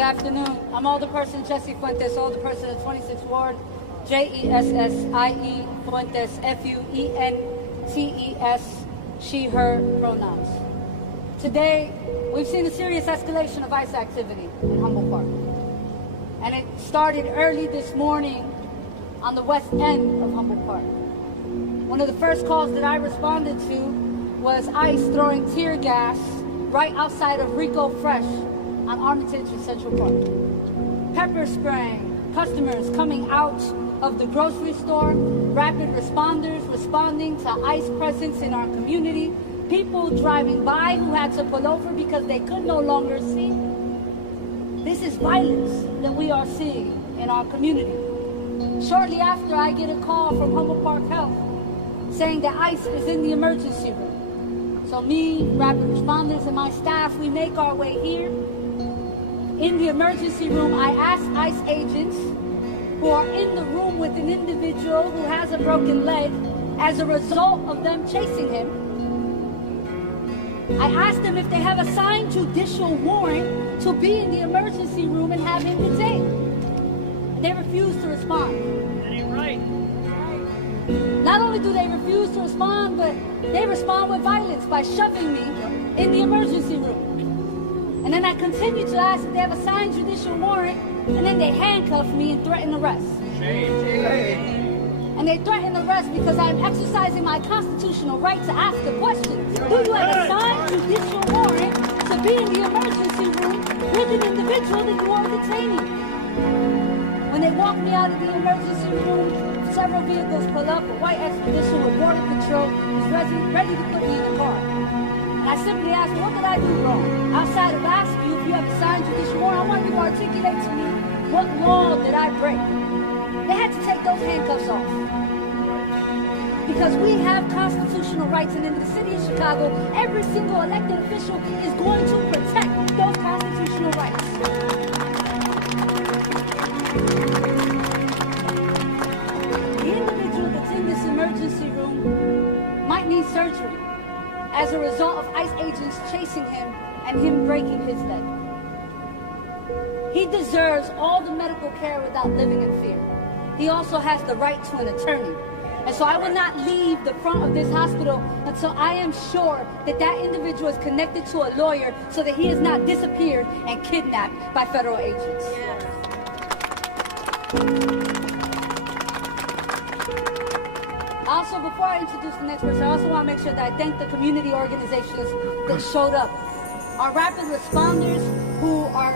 Good afternoon. I'm Alderperson Jesse Fuentes, Alderperson of 26th Ward, Jessie Fuentes, Fuentes, she, her pronouns. Today, we've seen a serious escalation of ICE activity in Humboldt Park. And it started early this morning on the west end of Humboldt Park. One of the first calls that I responded to was ICE throwing tear gas right outside of Rico Fresh on Armitage and Central Park. Pepper spraying, customers coming out of the grocery store, rapid responders responding to ICE presence in our community, people driving by who had to pull over because they could no longer see. This is violence that we are seeing in our community. Shortly after, I get a call from Humboldt Park Health saying that ICE is in the emergency room. So me, rapid responders, and my staff, we make our way here. In the emergency room, I ask ICE agents who are in the room with an individual who has a broken leg as a result of them chasing him. I ask them if they have a signed judicial warrant to be in the emergency room and have him detained. They refuse to respond. That ain't right. Not only do they refuse to respond, but they respond with violence by shoving me in the emergency room. And then I continue to ask if they have a signed judicial warrant, and then they handcuff me and threaten arrest. Shame. And they threaten arrest because I'm exercising my constitutional right to ask a question. Do you have a signed judicial warrant to be in the emergency room with an individual that you are detaining? When they walk me out of the emergency room, several vehicles pull up. A white expedition with border patrol is ready to put me in the car. And I simply ask, what did I do wrong? Outside of asking you if you have a signed judicial warrant, I want you to articulate to me what law did I break? They had to take those handcuffs off. Because we have constitutional rights, and in the city of Chicago, every single elected official is going to protect those constitutional rights. The individual that's in this emergency room might need surgery as a result of ICE agents chasing him and him breaking his leg. He deserves all the medical care without living in fear. He also has the right to an attorney. And so I will not leave the front of this hospital until I am sure that that individual is connected to a lawyer so that he is not disappeared and kidnapped by federal agents. Yes. Also, before I introduce the next person, I also want to make sure that I thank the community organizations that showed up. Our rapid responders who are